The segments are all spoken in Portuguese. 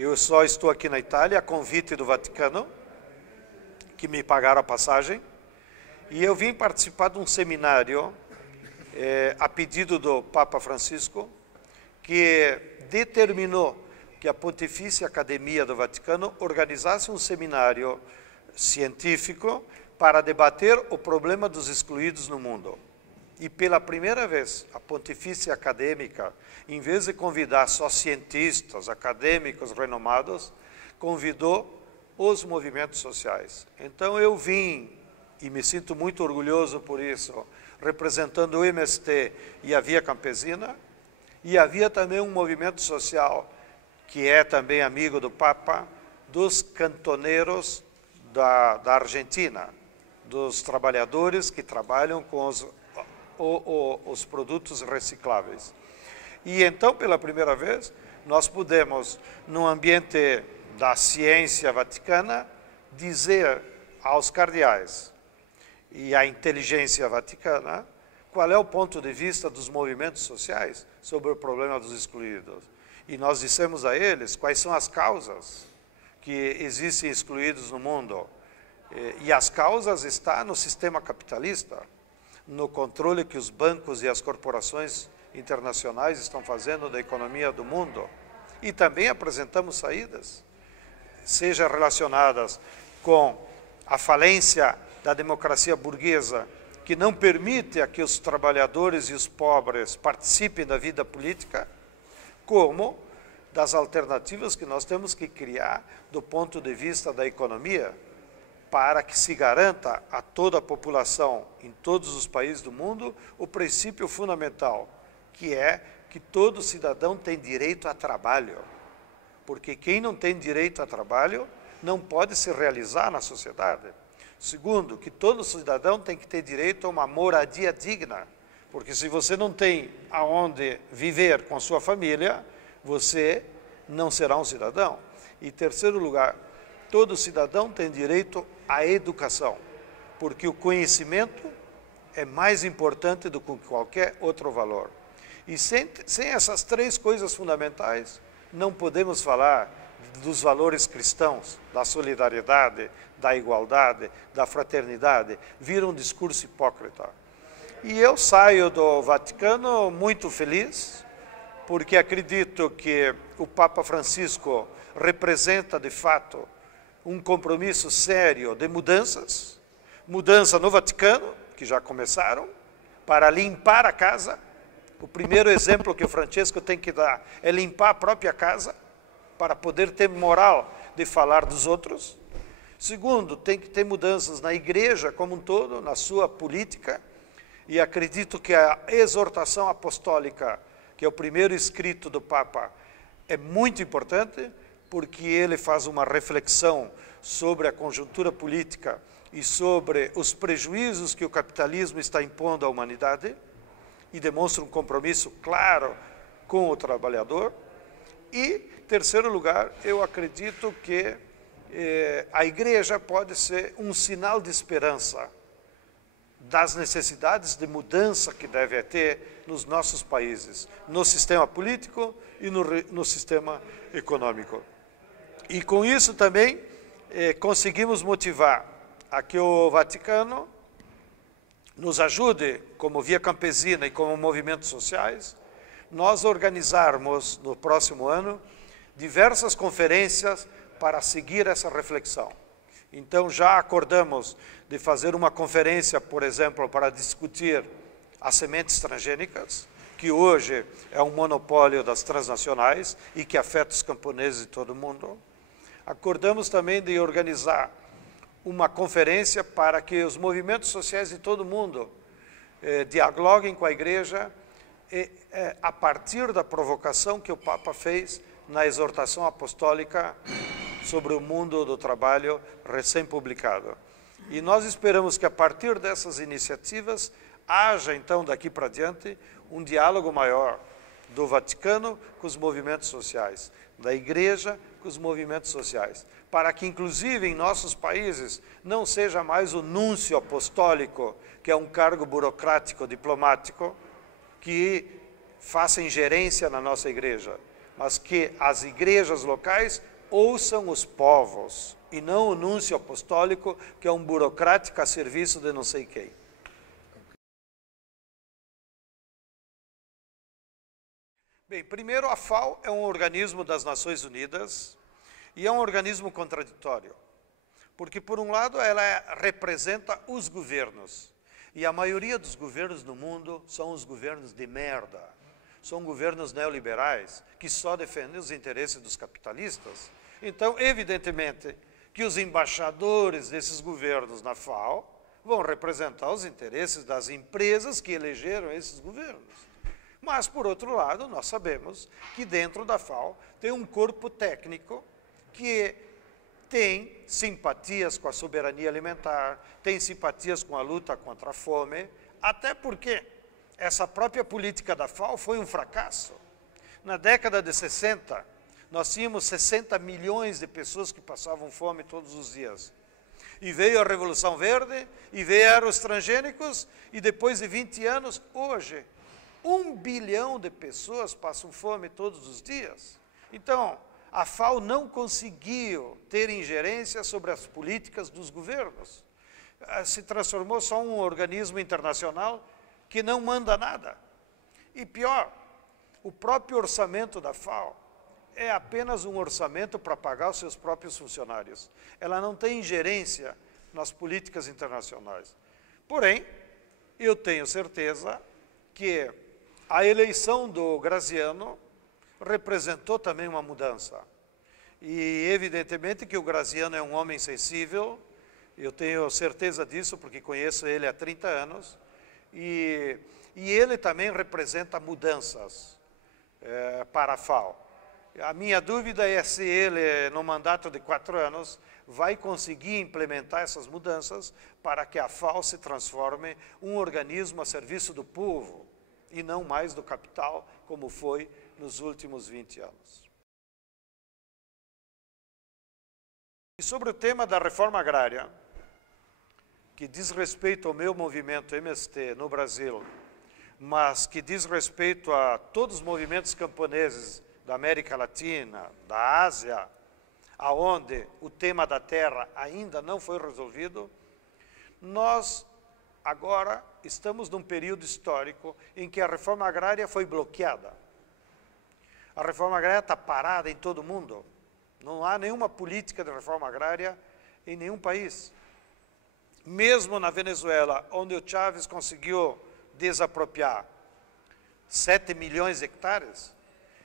Eu só estou aqui na Itália a convite do Vaticano, que me pagaram a passagem, e eu vim participar de um seminário a pedido do Papa Francisco, que determinou que a Pontifícia Academia do Vaticano organizasse um seminário científico para debater o problema dos excluídos no mundo. E pela primeira vez, a Pontifícia Acadêmica, em vez de convidar só cientistas, acadêmicos renomados, convidou os movimentos sociais. Então eu vim, e me sinto muito orgulhoso por isso, representando o MST e a Via Campesina, e havia também um movimento social, que é também amigo do Papa, dos cantoneiros da Argentina, dos trabalhadores que trabalham com os produtos recicláveis. E então, pela primeira vez, nós pudemos, no ambiente da ciência vaticana, dizer aos cardeais e à inteligência vaticana qual é o ponto de vista dos movimentos sociais sobre o problema dos excluídos. E nós dissemos a eles quais são as causas que existem excluídos no mundo. E as causas estão no sistema capitalista, no controle que os bancos e as corporações internacionais estão fazendo da economia do mundo. E também apresentamos saídas, seja relacionadas com a falência da democracia burguesa, que não permite a que os trabalhadores e os pobres participem da vida política, como das alternativas que nós temos que criar do ponto de vista da economia, para que se garanta a toda a população, em todos os países do mundo, o princípio fundamental, que é que todo cidadão tem direito a trabalho. Porque quem não tem direito a trabalho não pode se realizar na sociedade. Segundo, que todo cidadão tem que ter direito a uma moradia digna, porque se você não tem aonde viver com a sua família, você não será um cidadão. E terceiro lugar, todo cidadão tem direito à educação, porque o conhecimento é mais importante do que qualquer outro valor. E sem essas três coisas fundamentais, não podemos falar dos valores cristãos, da solidariedade, da igualdade, da fraternidade. Vira um discurso hipócrita. E eu saio do Vaticano muito feliz, porque acredito que o Papa Francisco representa, de fato, um compromisso sério de mudanças, mudança no Vaticano, que já começaram, para limpar a casa. O primeiro exemplo que o Francesco tem que dar é limpar a própria casa, para poder ter moral de falar dos outros. Segundo, tem que ter mudanças na igreja como um todo, na sua política, e acredito que a exortação apostólica, que é o primeiro escrito do Papa, é muito importante, porque ele faz uma reflexão sobre a conjuntura política e sobre os prejuízos que o capitalismo está impondo à humanidade, e demonstra um compromisso claro com o trabalhador. E, terceiro lugar, eu acredito que a igreja pode ser um sinal de esperança das necessidades de mudança que deve ter nos nossos países, no sistema político e no sistema econômico. E com isso também conseguimos motivar a que o Vaticano nos ajude, como Via Campesina e como movimentos sociais, nós organizarmos no próximo ano diversas conferências para seguir essa reflexão. Então já acordamos de fazer uma conferência, por exemplo, para discutir as sementes transgênicas, que hoje é um monopólio das transnacionais e que afeta os camponeses de todo o mundo. Acordamos também de organizar uma conferência para que os movimentos sociais de todo o mundo dialoguem com a igreja a partir da provocação que o Papa fez na exortação apostólica sobre o mundo do trabalho recém-publicado. E nós esperamos que a partir dessas iniciativas haja, então, daqui para diante, um diálogo maior do Vaticano com os movimentos sociais, da Igreja com os movimentos sociais, para que, inclusive, em nossos países, não seja mais o núncio apostólico, que é um cargo burocrático, diplomático, que faça ingerência na nossa Igreja, mas que as igrejas locais ouçam os povos, e não o núncio apostólico, que é um burocrático a serviço de não sei quem. Bem, primeiro, a FAO é um organismo das Nações Unidas e é um organismo contraditório, porque, por um lado, ela representa os governos, e a maioria dos governos no mundo são os governos de merda, são governos neoliberais, que só defendem os interesses dos capitalistas. Então, evidentemente, que os embaixadores desses governos na FAO vão representar os interesses das empresas que elegeram esses governos. Mas, por outro lado, nós sabemos que dentro da FAO tem um corpo técnico que tem simpatias com a soberania alimentar, tem simpatias com a luta contra a fome, até porque essa própria política da FAO foi um fracasso. Na década de 60, nós tínhamos 60 milhões de pessoas que passavam fome todos os dias. E veio a Revolução Verde, e vieram os transgênicos, e depois de 20 anos, hoje, 1 bilhão de pessoas passam fome todos os dias. Então, a FAO não conseguiu ter ingerência sobre as políticas dos governos. Se transformou só em um organismo internacional que não manda nada. E pior, o próprio orçamento da FAO é apenas um orçamento para pagar os seus próprios funcionários. Ela não tem ingerência nas políticas internacionais. Porém, eu tenho certeza que a eleição do Graziano representou também uma mudança. E, evidentemente, que o Graziano é um homem sensível, eu tenho certeza disso, porque conheço ele há 30 anos, e ele também representa mudanças para a FAO. A minha dúvida é se ele, no mandato de 4 anos, vai conseguir implementar essas mudanças para que a FAO se transforme em um organismo a serviço do povo, e não mais do capital, como foi nos últimos 20 anos. E sobre o tema da reforma agrária, que diz respeito ao meu movimento MST no Brasil, mas que diz respeito a todos os movimentos camponeses da América Latina, da Ásia, aonde o tema da terra ainda não foi resolvido, nós agora estamos num período histórico em que a reforma agrária foi bloqueada. A reforma agrária está parada em todo o mundo. Não há nenhuma política de reforma agrária em nenhum país. Mesmo na Venezuela, onde o Chávez conseguiu desapropriar 7 milhões de hectares,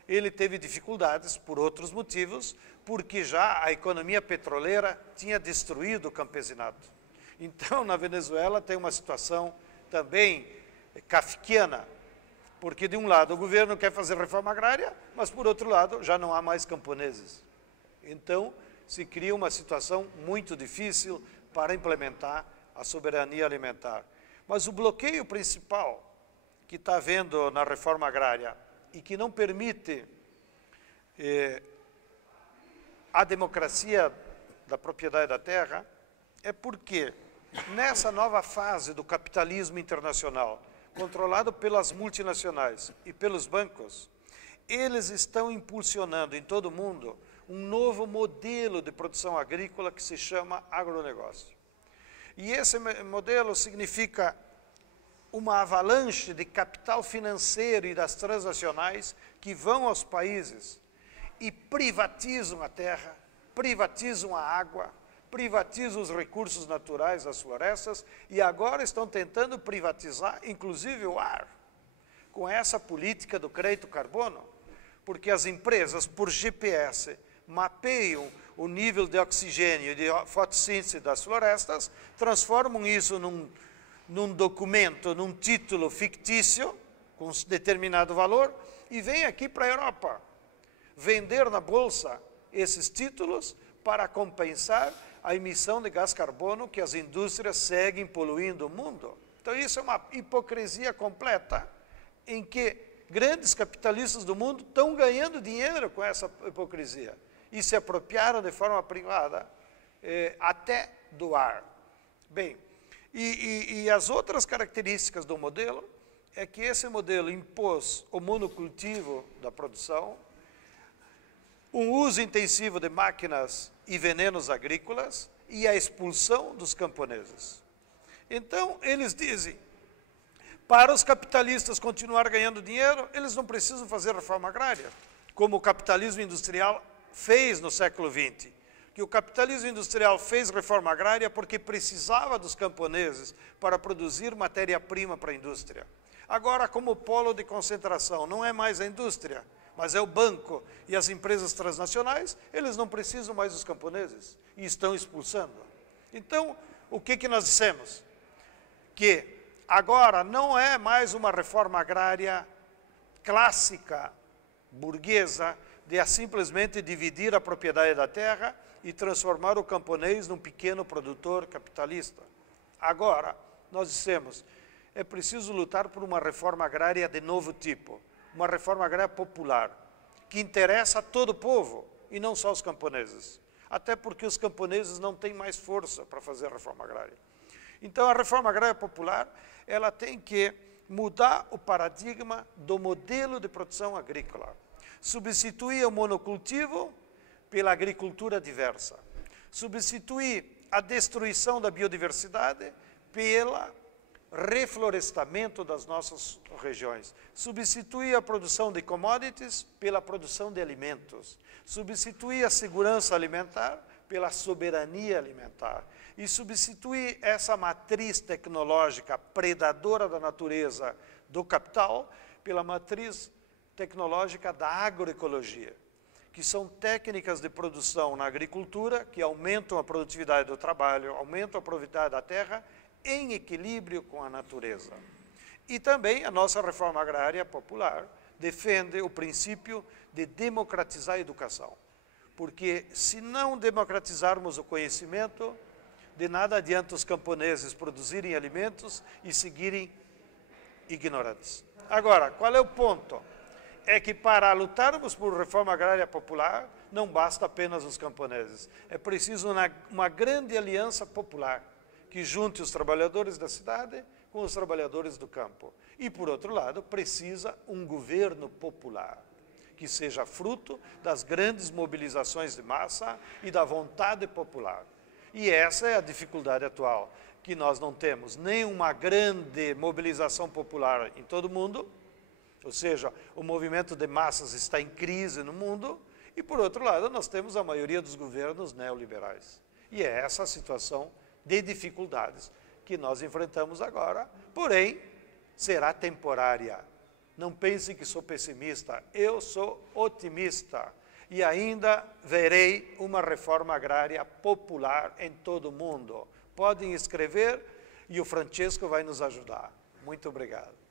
ele teve dificuldades por outros motivos, porque já a economia petroleira tinha destruído o campesinato. Então, na Venezuela tem uma situação também kafkiana, porque de um lado o governo quer fazer reforma agrária, mas por outro lado já não há mais camponeses. Então, se cria uma situação muito difícil para implementar a soberania alimentar. Mas o bloqueio principal que está havendo na reforma agrária e que não permite a democracia da propriedade da terra é porque, nessa nova fase do capitalismo internacional, controlado pelas multinacionais e pelos bancos, eles estão impulsionando em todo o mundo um novo modelo de produção agrícola que se chama agronegócio. E esse modelo significa uma avalanche de capital financeiro e das transnacionais que vão aos países e privatizam a terra, privatizam a água, privatizam os recursos naturais das florestas e agora estão tentando privatizar, inclusive, o ar, com essa política do crédito carbono, porque as empresas, por GPS, mapeiam o nível de oxigênio e de fotossíntese das florestas, transformam isso num documento, num título fictício, com um determinado valor, e vêm aqui para a Europa vender na Bolsa esses títulos para compensar a emissão de gás carbono que as indústrias seguem poluindo o mundo. Então isso é uma hipocrisia completa, em que grandes capitalistas do mundo estão ganhando dinheiro com essa hipocrisia e se apropriaram de forma privada até do ar. Bem, e as outras características do modelo é que esse modelo impôs o monocultivo da produção, um uso intensivo de máquinas e venenos agrícolas e a expulsão dos camponeses. Então, eles dizem, para os capitalistas continuar ganhando dinheiro, eles não precisam fazer reforma agrária, como o capitalismo industrial fez no século XX. Que o capitalismo industrial fez reforma agrária porque precisava dos camponeses para produzir matéria-prima para a indústria. Agora, como polo de concentração, não é mais a indústria, mas é o banco e as empresas transnacionais, eles não precisam mais dos camponeses e estão expulsando. Então, o que nós dissemos? Que agora não é mais uma reforma agrária clássica, burguesa, de simplesmente dividir a propriedade da terra e transformar o camponês num pequeno produtor capitalista. Agora, nós dissemos, é preciso lutar por uma reforma agrária de novo tipo, uma reforma agrária popular, que interessa a todo o povo, e não só os camponeses. Até porque os camponeses não têm mais força para fazer a reforma agrária. Então, a reforma agrária popular, ela tem que mudar o paradigma do modelo de produção agrícola. Substituir o monocultivo pela agricultura diversa. Substituir a destruição da biodiversidade pelo reflorestamento das nossas regiões. Substituir a produção de commodities pela produção de alimentos. Substituir a segurança alimentar pela soberania alimentar. E substituir essa matriz tecnológica predadora da natureza do capital pela matriz tecnológica da agroecologia, que são técnicas de produção na agricultura que aumentam a produtividade do trabalho, aumentam a produtividade da terra em equilíbrio com a natureza. E também a nossa reforma agrária popular defende o princípio de democratizar a educação, porque se não democratizarmos o conhecimento, de nada adianta os camponeses produzirem alimentos e seguirem ignorantes. Agora, qual é o ponto? É que para lutarmos por reforma agrária popular, não basta apenas os camponeses. É preciso uma grande aliança popular, que junte os trabalhadores da cidade com os trabalhadores do campo. E, por outro lado, precisa um governo popular, que seja fruto das grandes mobilizações de massa e da vontade popular. E essa é a dificuldade atual, que nós não temos nem uma grande mobilização popular em todo o mundo, ou seja, o movimento de massas está em crise no mundo, e, por outro lado, nós temos a maioria dos governos neoliberais. E é essa a situação de dificuldades que nós enfrentamos agora, porém, será temporária. Não pense que sou pessimista, eu sou otimista. E ainda verei uma reforma agrária popular em todo o mundo. Podem escrever e o Francesco vai nos ajudar. Muito obrigado.